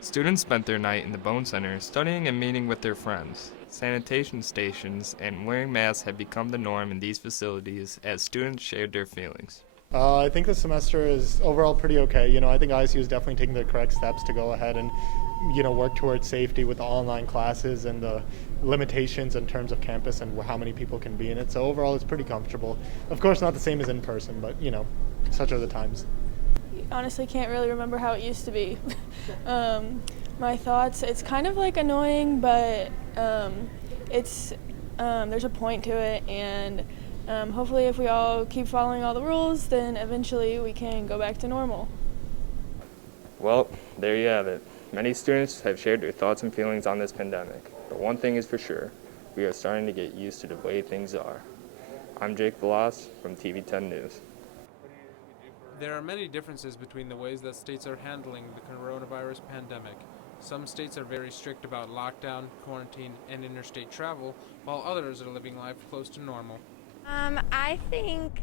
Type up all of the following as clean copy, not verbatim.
Students spent their night in the Bone Center studying and meeting with their friends. Sanitation stations and wearing masks have become the norm in these facilities as students shared their feelings. I think the semester is overall pretty okay. I think ISU is definitely taking the correct steps to go ahead and, work towards safety with the online classes and the limitations in terms of campus and how many people can be in it. So overall, it's pretty comfortable. Of course, not the same as in person, but, such are the times. Honestly can't really remember how it used to be. My thoughts, it's kind of like annoying, but it's there's a point to it, and hopefully if we all keep following all the rules, then eventually we can go back to normal. Well, there you have it. Many students have shared their thoughts and feelings on this pandemic, but one thing is for sure, we are starting to get used to the way things are. I'm Jake Velas from TV10 News. There are many differences between the ways that states are handling the coronavirus pandemic. Some states are very strict about lockdown, quarantine, and interstate travel, while others are living life close to normal. I think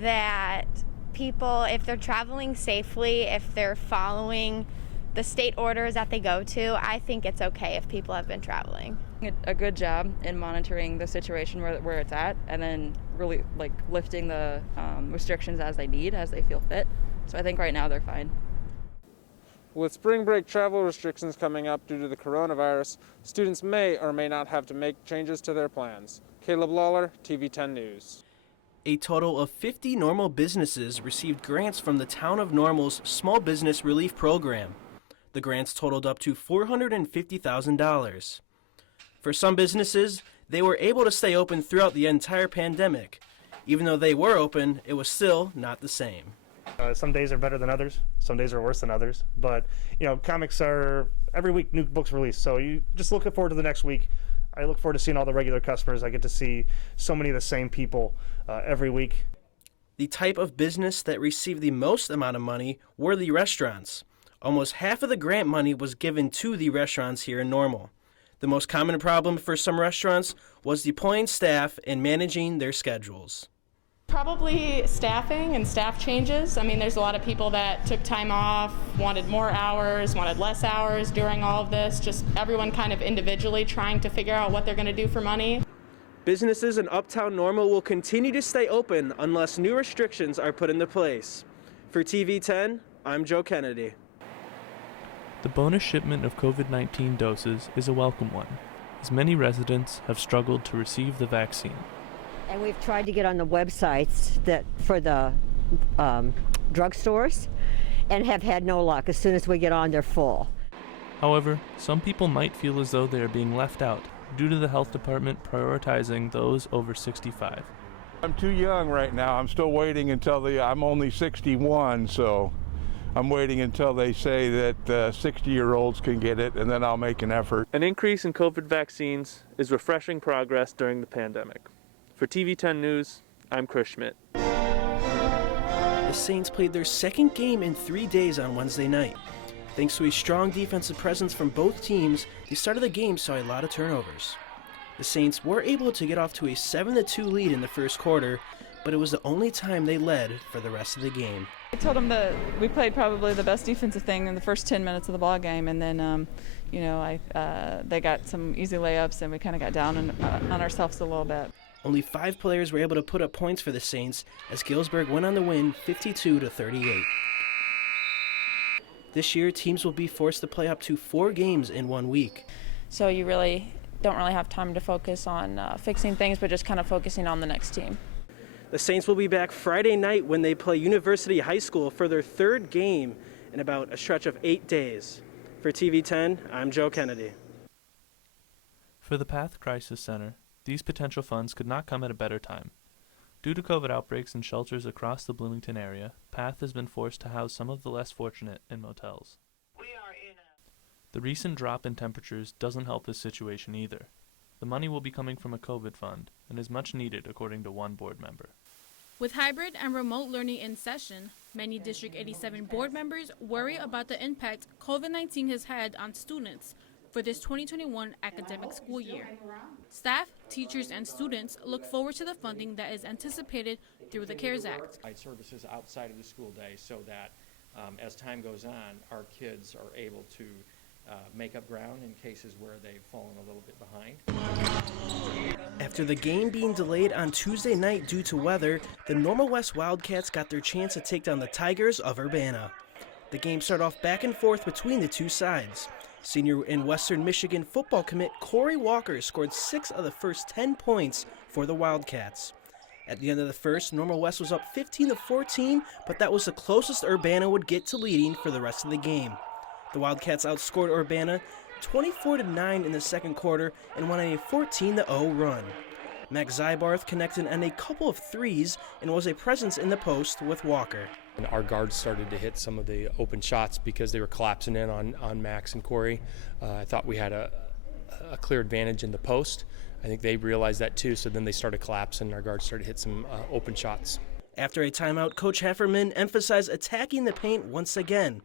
that people, if they're traveling safely, if they're following the state orders that they go to, I think it's okay if people have been traveling. A good job in monitoring the situation where it's at, and then really lifting the restrictions as they need, as they feel fit. So I think right now they're fine. With spring break travel restrictions coming up due to the coronavirus, students may or may not have to make changes to their plans. Caleb Lawler, TV10 News. A total of 50 Normal businesses received grants from the Town of Normal's Small Business Relief Program. The grants totaled up to $450,000. For some businesses, they were able to stay open throughout the entire pandemic. Even though they were open, it was still not the same. Some days are better than others. Some days are worse than others. But, comics are every week new books released. So you just looking forward to the next week. I look forward to seeing all the regular customers. I get to see so many of the same people every week. The type of business that received the most amount of money were the restaurants. Almost half of the grant money was given to the restaurants here in Normal. The most common problem for some restaurants was deploying staff and managing their schedules. Probably staffing and staff changes. There's a lot of people that took time off, wanted more hours, wanted less hours during all of this. Just everyone kind of individually trying to figure out what they're going to do for money. Businesses in Uptown Normal will continue to stay open unless new restrictions are put into place. For TV10, I'm Joe Kennedy. The bonus shipment of COVID-19 doses is a welcome one, as many residents have struggled to receive the vaccine. And we've tried to get on the websites for the drugstores and have had no luck. As soon as we get on, they're full. However, some people might feel as though they are being left out due to the health department prioritizing those over 65. I'm too young right now. I'm still waiting until I'm only 61, so I'm waiting until they say that 60-year-olds can get it, and then I'll make an effort. An increase in COVID vaccines is refreshing progress during the pandemic. For TV10 News, I'm Chris Schmidt. The Saints played their second game in 3 days on Wednesday night. Thanks to a strong defensive presence from both teams, the start of the game saw a lot of turnovers. The Saints were able to get off to a 7-2 lead in the first quarter, but it was the only time they led for the rest of the game. I told them that we played probably the best defensive thing in the first 10 minutes of the ball game, and then, they got some easy layups, and we kind of got down on ourselves a little bit. Only 5 players were able to put up points for the Saints as Galesburg went on to win 52-38. This year, teams will be forced to play up to 4 games in 1 week. So you really don't really have time to focus on fixing things, but just kind of focusing on the next team. The Saints will be back Friday night when they play University High School for their 3rd game in about a stretch of 8 days. For TV10, I'm Joe Kennedy. For the PATH Crisis Center, these potential funds could not come at a better time. Due to COVID outbreaks in shelters across the Bloomington area, PATH has been forced to house some of the less fortunate in motels. The recent drop in temperatures doesn't help this situation either. The money will be coming from a COVID fund and is much needed, according to one board member. With hybrid and remote learning in session, many District 87 board members worry about the impact COVID-19 has had on students for this 2021 academic school year. Staff, teachers, and students look forward to the funding that is anticipated through the CARES Act. Services outside of the school day so that as time goes on, our kids are able to make up ground in cases where they've fallen a little bit behind. After the game being delayed on Tuesday night due to weather, the Normal West Wildcats got their chance to take down the Tigers of Urbana. The game started off back and forth between the two sides. Senior and Western Michigan football commit Corey Walker scored 6 of the first 10 points for the Wildcats. At the end of the first, Normal West was up 15-14, but that was the closest Urbana would get to leading for the rest of the game. The Wildcats outscored Urbana 24-9 in the second quarter and won a 14-0 run. Max Zybarth connected on a couple of threes and was a presence in the post with Walker. And our guards started to hit some of the open shots because they were collapsing in on Max and Corey. I thought we had a clear advantage in the post. I think they realized that too, so then they started collapsing and our guards started to hit some open shots. After a timeout, Coach Hefferman emphasized attacking the paint once again.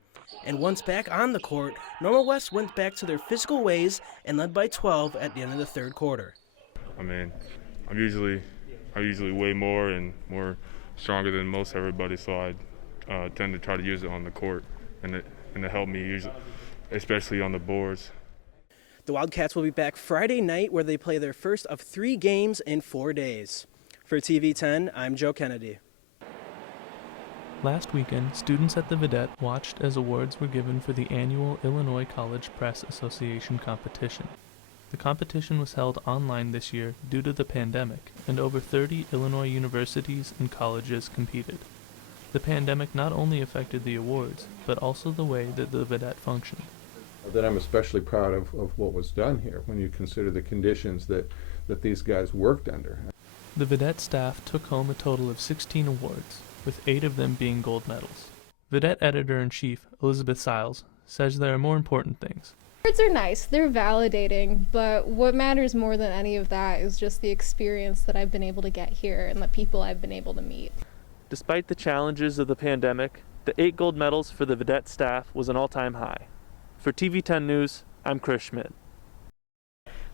And once back on the court, Normal West went back to their physical ways and led by 12 at the end of the third quarter. I mean, I'm usually way more stronger than most everybody, so I tend to try to use it on the court, and it helped me usually, especially on the boards. The Wildcats will be back Friday night where they play their first of 3 games in 4 days. For TV 10, I'm Joe Kennedy. Last weekend, students at the Vidette watched as awards were given for the annual Illinois College Press Association competition. The competition was held online this year due to the pandemic, and over 30 Illinois universities and colleges competed. The pandemic not only affected the awards, but also the way that the Vidette functioned. That I'm especially proud of what was done here when you consider the conditions that these guys worked under. The Vidette staff took home a total of 16 awards, with 8 of them being gold medals. Vidette Editor-in-Chief Elizabeth Siles says there are more important things. Awards are nice, they're validating, but what matters more than any of that is just the experience that I've been able to get here and the people I've been able to meet. Despite the challenges of the pandemic, the 8 gold medals for the Vidette staff was an all-time high. For TV 10 News, I'm Chris Schmidt.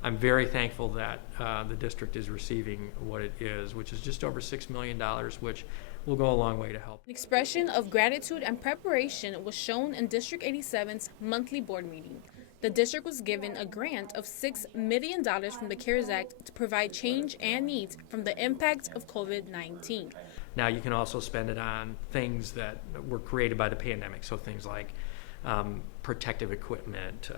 I'm very thankful that the district is receiving what it is, which is just over $6 million, which will go a long way to help. An expression of gratitude and preparation was shown in District 87's monthly board meeting. The district was given a grant of $6 million from the CARES Act to provide change and needs from the impact of COVID-19. Now you can also spend it on things that were created by the pandemic, so things like protective equipment,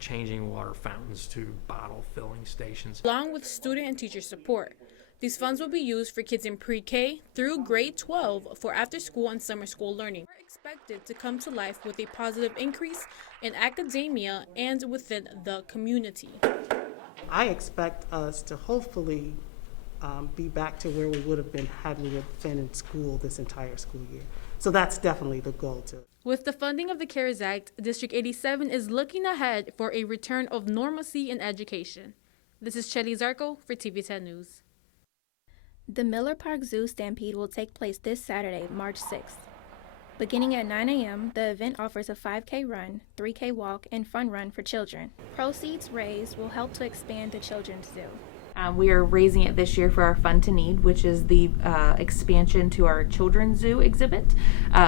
changing water fountains to bottle filling stations. Along with student and teacher support. These funds will be used for kids in pre-K through grade 12 for after-school and summer school learning. We're expected to come to life with a positive increase in academia and within the community. I expect us to hopefully be back to where we would have been had we been in school this entire school year. So that's definitely the goal too. With the funding of the CARES Act, District 87 is looking ahead for a return of normalcy in education. This is Chelly Zarco for TV 10 News. The Miller Park Zoo Stampede will take place this Saturday, March 6th. Beginning at 9 a.m., the event offers a 5K run, 3K walk, and fun run for children. Proceeds raised will help to expand the children's zoo. We are raising it this year for our Fun to Need, which is the expansion to our children's zoo exhibit,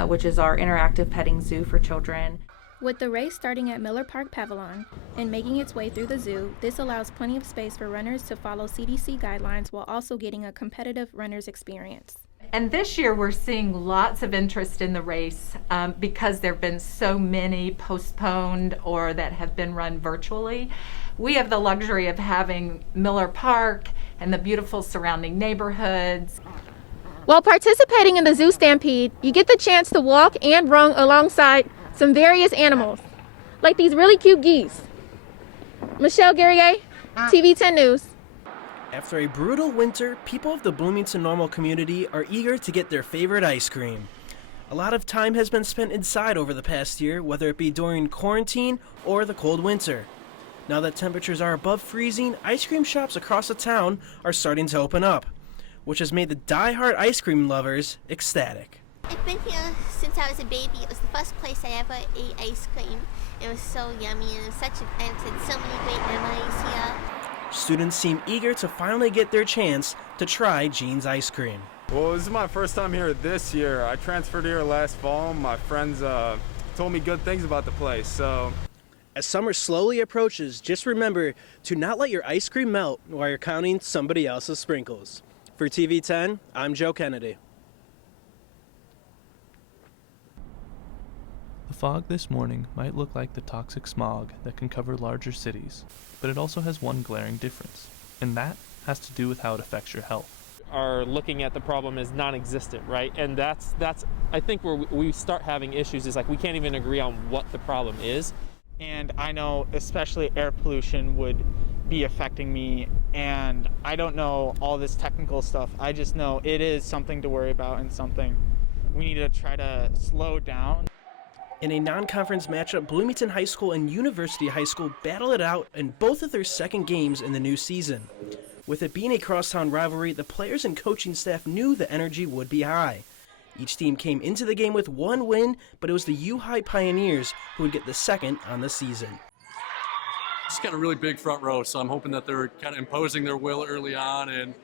which is our interactive petting zoo for children. With the race starting at Miller Park Pavilion and making its way through the zoo, this allows plenty of space for runners to follow CDC guidelines while also getting a competitive runner's experience. And this year we're seeing lots of interest in the race because there have been so many postponed or that have been run virtually. We have the luxury of having Miller Park and the beautiful surrounding neighborhoods. While participating in the Zoo Stampede, you get the chance to walk and run alongside some various animals, like these really cute geese. Michelle Guerrier, TV 10 News. After a brutal winter, people of the Bloomington Normal community are eager to get their favorite ice cream. A lot of time has been spent inside over the past year, whether it be during quarantine or the cold winter. Now that temperatures are above freezing, ice cream shops across the town are starting to open up, which has made the die-hard ice cream lovers ecstatic. I've been here since I was a baby. It was the first place I ever ate ice cream. It was so yummy and it was so many great memories here. Students seem eager to finally get their chance to try Gene's ice cream. Well, this is my first time here this year. I transferred here last fall. My friends told me good things about the place, so. As summer slowly approaches, just remember to not let your ice cream melt while you're counting somebody else's sprinkles. For TV 10, I'm Joe Kennedy. The fog this morning might look like the toxic smog that can cover larger cities, but it also has one glaring difference, and that has to do with how it affects your health. Are looking at the problem as non-existent, right? And that's I think where we start having issues is like we can't even agree on what the problem is. And I know especially air pollution would be affecting me, and I don't know all this technical stuff. I just know it is something to worry about and something we need to try to slow down. In a non-conference matchup, Bloomington High School and University High School battle it out in both of their second games in the new season. With it being a crosstown rivalry, the players and coaching staff knew the energy would be high. Each team came into the game with one win, but it was the U-High Pioneers who would get the second on the season. Just got a really big front row, so I'm hoping that they're kind of imposing their will early on and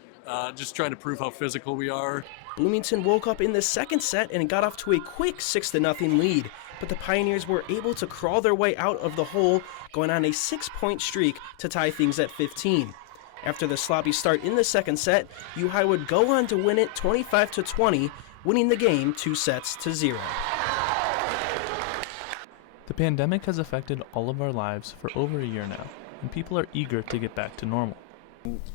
just trying to prove how physical we are. Bloomington woke up in the second set and got off to a quick 6-0 lead, but the Pioneers were able to crawl their way out of the hole, going on a 6-point streak to tie things at 15. After the sloppy start in the second set, U-High would go on to win it 25-20, winning the game 2-0. The pandemic has affected all of our lives for over a year now, and people are eager to get back to normal.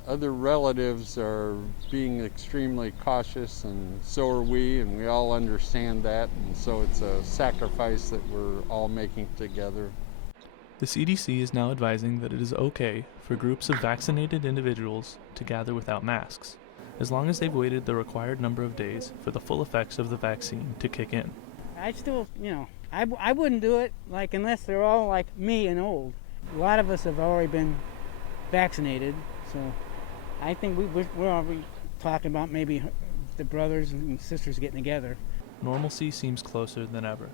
Other relatives are being extremely cautious, and so are we, and we all understand that, and so it's a sacrifice that we're all making together. The CDC is now advising that it is okay for groups of vaccinated individuals to gather without masks, as long as they've waited the required number of days for the full effects of the vaccine to kick in. I still, I wouldn't do it, unless they're all like me and old. A lot of us have already been vaccinated, so I think we're already talking about maybe the brothers and sisters getting together. Normalcy seems closer than ever.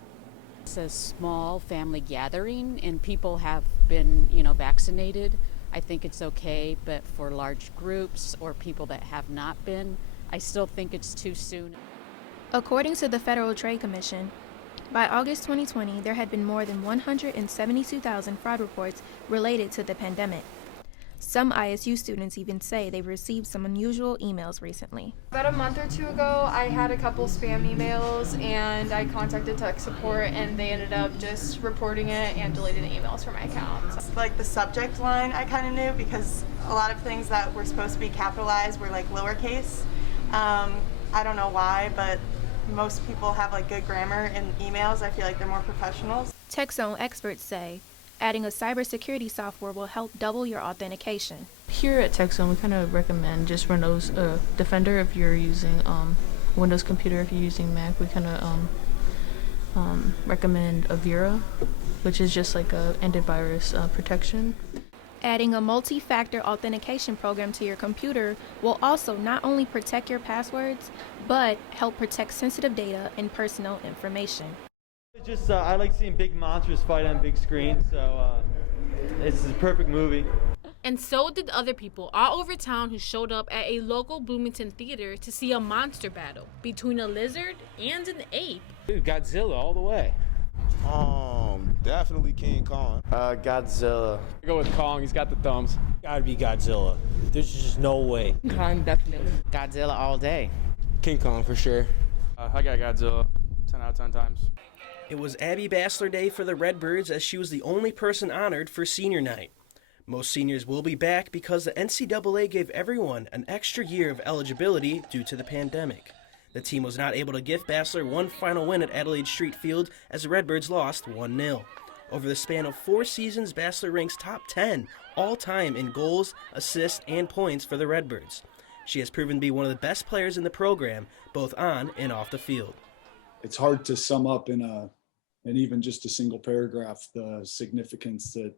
It's a small family gathering and people have been, vaccinated. I think it's okay, but for large groups or people that have not been, I still think it's too soon. According to the Federal Trade Commission, by August 2020, there had been more than 172,000 fraud reports related to the pandemic. Some ISU students even say they've received some unusual emails recently. About a month or two ago, I had a couple spam emails and I contacted tech support and they ended up just reporting it and deleting the emails from my account. Like the subject line I kind of knew because a lot of things that were supposed to be capitalized were like lowercase. I don't know why, but most people have like good grammar in emails. I feel like they're more professionals. TechZone experts say adding a cybersecurity software will help double your authentication. Here at TechZone, we kind of recommend just Windows Defender if you're using Windows computer. If you're using Mac, we kind of recommend Avira, which is just like a antivirus protection. Adding a multi-factor authentication program to your computer will also not only protect your passwords, but help protect sensitive data and personal information. Just I like seeing big monsters fight on big screens, so it's a perfect movie. And so did other people all over town who showed up at a local Bloomington theater to see a monster battle between a lizard and an ape. Dude, Godzilla all the way. Definitely King Kong. Godzilla. Go with Kong, he's got the thumbs. Gotta be Godzilla. There's just no way. Kong, definitely. Godzilla all day. King Kong for sure. I got Godzilla 10 out of 10 times. It was Abby Bassler Day for the Redbirds as she was the only person honored for senior night. Most seniors will be back because the NCAA gave everyone an extra year of eligibility due to the pandemic. The team was not able to give Bassler one final win at Adelaide Street Field as the Redbirds lost 1-0. Over the span of 4 seasons, Bassler ranks top 10 all-time in goals, assists, and points for the Redbirds. She has proven to be one of the best players in the program, both on and off the field. It's hard to sum up in even just a single paragraph the significance that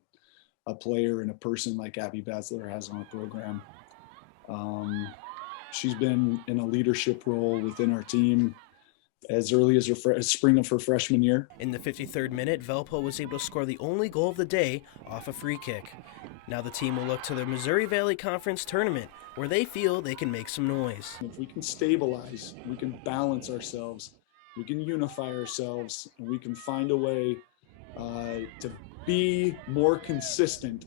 a player and a person like Abby Bassler has on a program. She's been in a leadership role within our team as early as spring of her freshman year. In the 53rd minute, Velpo was able to score the only goal of the day off a free kick. Now the team will look to the Missouri Valley Conference tournament, where they feel they can make some noise. If we can stabilize, we can balance ourselves, we can unify ourselves, and we can find a way to be more consistent.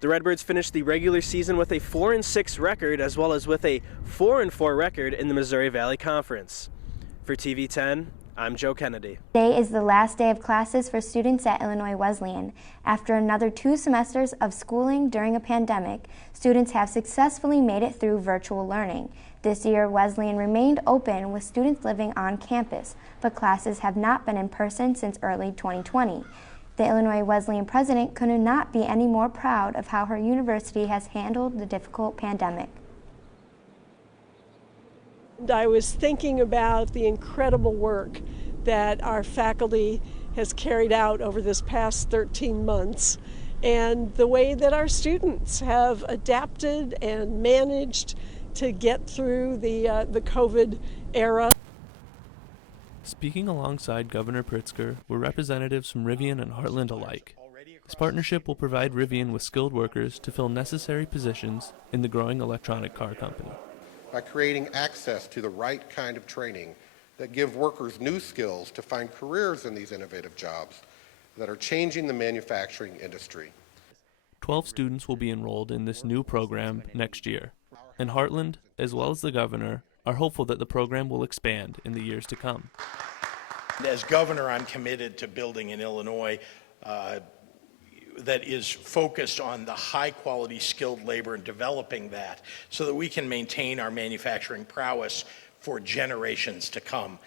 The Redbirds finished the regular season with a 4-6 record, as well as with a 4-4 record in the Missouri Valley Conference. For TV10, I'm Joe Kennedy. Today is the last day of classes for students at Illinois Wesleyan. After another 2 semesters of schooling during a pandemic, students have successfully made it through virtual learning. This year, Wesleyan remained open with students living on campus, but classes have not been in person since early 2020. The Illinois Wesleyan president could not be any more proud of how her university has handled the difficult pandemic. I was thinking about the incredible work that our faculty has carried out over this past 13 months and the way that our students have adapted and managed to get through the COVID era. Speaking alongside Governor Pritzker were representatives from Rivian and Heartland alike. This partnership will provide Rivian with skilled workers to fill necessary positions in the growing electronic car company. By creating access to the right kind of training that give workers new skills to find careers in these innovative jobs that are changing the manufacturing industry. 12 students will be enrolled in this new program next year, and Heartland, as well as the governor, are hopeful that the program will expand in the years to come. As governor, I'm committed to building an Illinois that is focused on the high-quality skilled labor and developing that so that we can maintain our manufacturing prowess for generations to come.